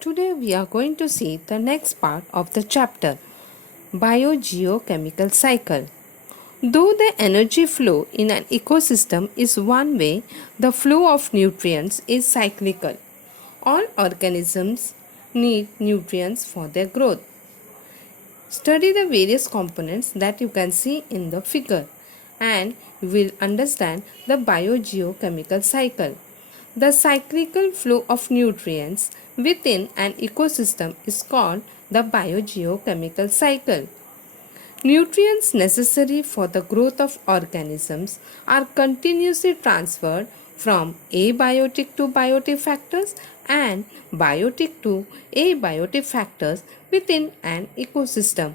Today we are going to see the next part of the chapter, Biogeochemical Cycle. Though the energy flow in an ecosystem is one way, the flow of nutrients is cyclical. All organisms need nutrients for their growth. Study the various components that you can see in the figure and you will understand the biogeochemical cycle. The cyclical flow of nutrients within an ecosystem is called the biogeochemical cycle. Nutrients necessary for the growth of organisms are continuously transferred from abiotic to biotic factors and biotic to abiotic factors within an ecosystem.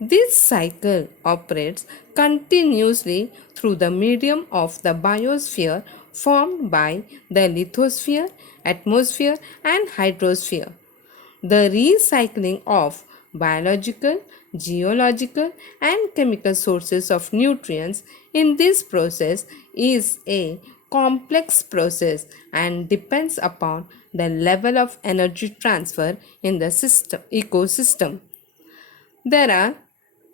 This cycle operates continuously through the medium of the biosphere formed by the lithosphere, atmosphere, and hydrosphere. The recycling of biological, geological, and chemical sources of nutrients in this process is a complex process and depends upon the level of energy transfer in the ecosystem. There are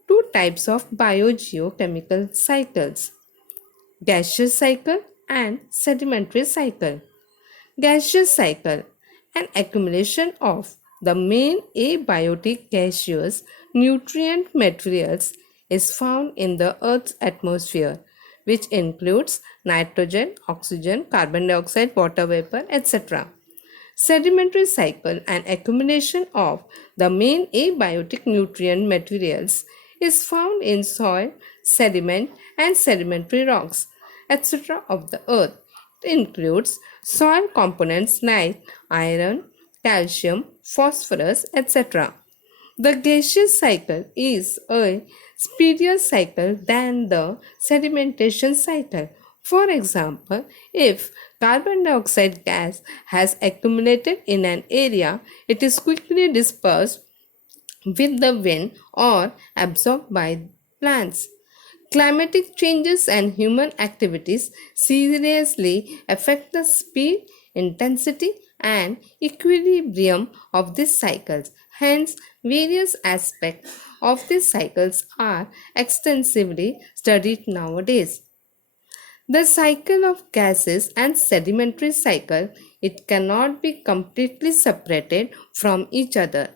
two types of biogeochemical cycles: gaseous cycle and sedimentary cycle. Gaseous cycle, an accumulation of the main abiotic gaseous nutrient materials is found in the Earth's atmosphere, which includes nitrogen, oxygen, carbon dioxide, water vapor, etc. Sedimentary cycle, an accumulation of the main abiotic nutrient materials, is found in soil, sediment, and sedimentary rocks, etc. of the earth. It includes soil components like iron, calcium, phosphorus, etc. The gaseous cycle is a speedier cycle than the sedimentation cycle. For example, if carbon dioxide gas has accumulated in an area, it is quickly dispersed with the wind or absorbed by plants. Climatic changes and human activities seriously affect the speed, intensity, and equilibrium of these cycles. Hence, various aspects of these cycles are extensively studied nowadays. The cycle of gases and sedimentary cycle, it cannot be completely separated from each other.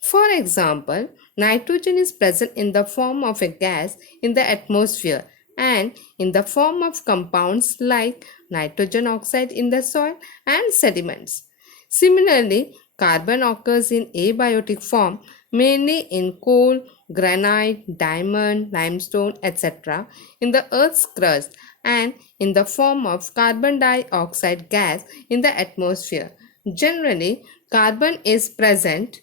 For example, nitrogen is present in the form of a gas in the atmosphere and in the form of compounds like nitrogen oxide in the soil and sediments. Similarly, carbon occurs in abiotic form mainly in coal, granite, diamond, limestone, etc. in the earth's crust and in the form of carbon dioxide gas in the atmosphere. Generally, carbon is present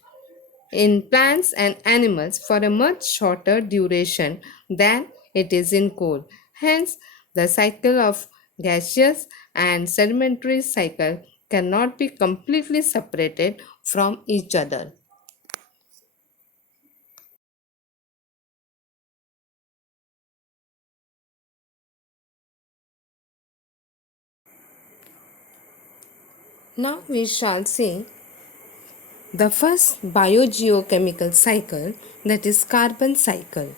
in plants and animals for a much shorter duration than it is in coal. Hence, the cycle of gaseous and sedimentary cycle cannot be completely separated from each other. Now we shall see the first biogeochemical cycle, that is carbon cycle.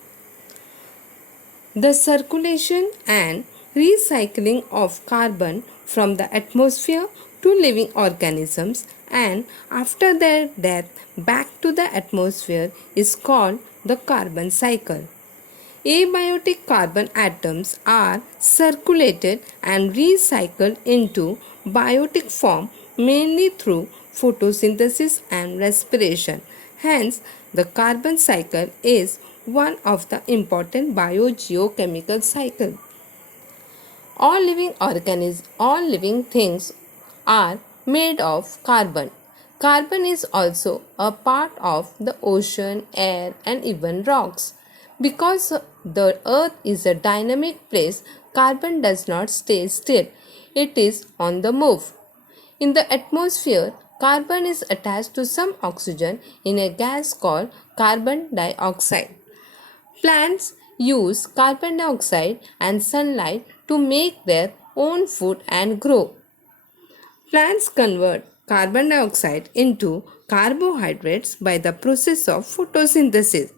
The circulation and recycling of carbon from the atmosphere to living organisms and after their death back to the atmosphere is called the carbon cycle. Abiotic carbon atoms are circulated and recycled into biotic form mainly through photosynthesis and respiration. Hence, the carbon cycle is one of the important biogeochemical cycles. All living things are made of carbon. Carbon is also a part of the ocean, air, and even rocks. Because the earth is a dynamic place, carbon does not stay still, it is on the move. In the atmosphere, carbon is attached to some oxygen in a gas called carbon dioxide. Plants use carbon dioxide and sunlight to make their own food and grow. Plants convert carbon dioxide into carbohydrates by the process of photosynthesis.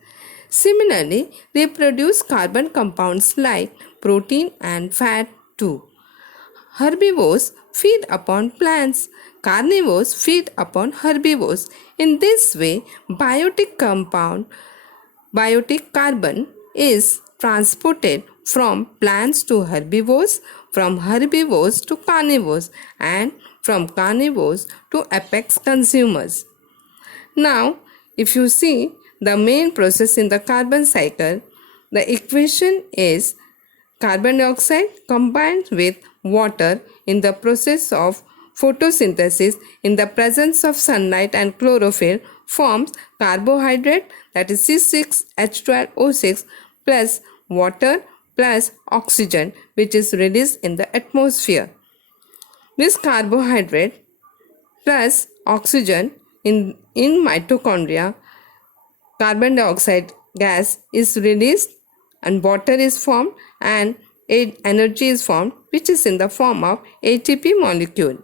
Similarly, they produce carbon compounds like protein and fat too. Herbivores feed upon plants. Carnivores feed upon herbivores. In this way, biotic carbon is transported from plants to herbivores, from herbivores to carnivores, and from carnivores to apex consumers. Now, if you see the main process in the carbon cycle, the equation is carbon dioxide combined with water in the process of photosynthesis in the presence of sunlight and chlorophyll forms carbohydrate, that is C6H12O6, plus water plus oxygen, which is released in the atmosphere. This carbohydrate plus oxygen in mitochondria, carbon dioxide gas is released and water is formed and energy is formed, which is in the form of ATP molecule.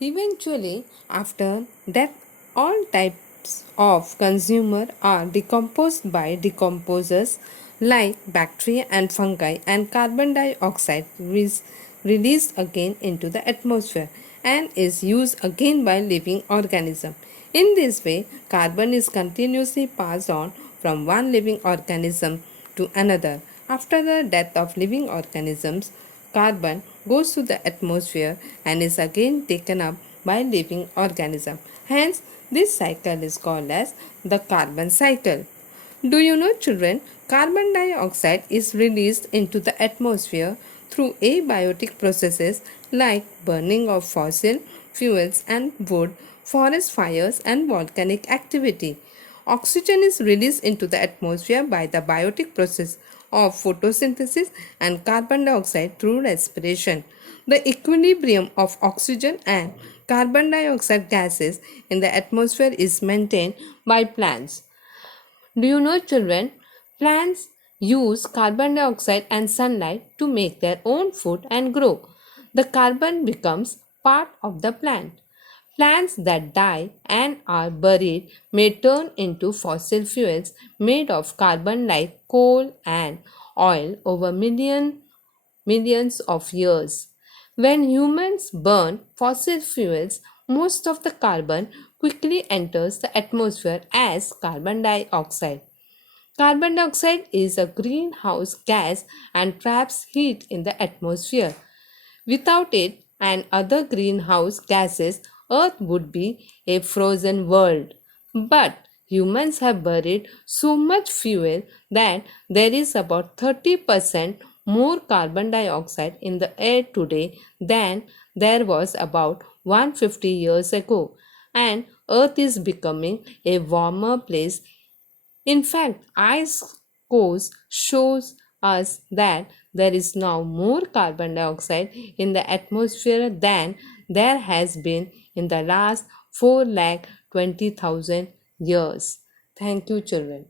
Eventually, after death, all types of consumer are decomposed by decomposers like bacteria and fungi, and carbon dioxide is released again into the atmosphere and is used again by living organism. In this way, carbon is continuously passed on from one living organism to another. After the death of living organisms, carbon goes to the atmosphere and is again taken up by living organism. Hence, this cycle is called as the carbon cycle. Do you know, children, carbon dioxide is released into the atmosphere through abiotic processes like burning of fossil fuels and wood, forest fires, and volcanic activity. Oxygen is released into the atmosphere by the biotic process of photosynthesis and carbon dioxide through respiration. The equilibrium of oxygen and carbon dioxide gases in the atmosphere is maintained by plants. Do you know, children? Plants use carbon dioxide and sunlight to make their own food and grow. The carbon becomes part of the plant. Plants that die and are buried may turn into fossil fuels made of carbon like coal and oil over millions of years. When humans burn fossil fuels, most of the carbon quickly enters the atmosphere as carbon dioxide. Carbon dioxide is a greenhouse gas and traps heat in the atmosphere. Without it and other greenhouse gases, Earth would be a frozen world. But humans have buried so much fuel that there is about 30% more carbon dioxide in the air today than there was about 150 years ago. And Earth is becoming a warmer place. In fact, ice cores shows us that there is now more carbon dioxide in the atmosphere than there has been in the last 4,20,000 years. Thank you, children.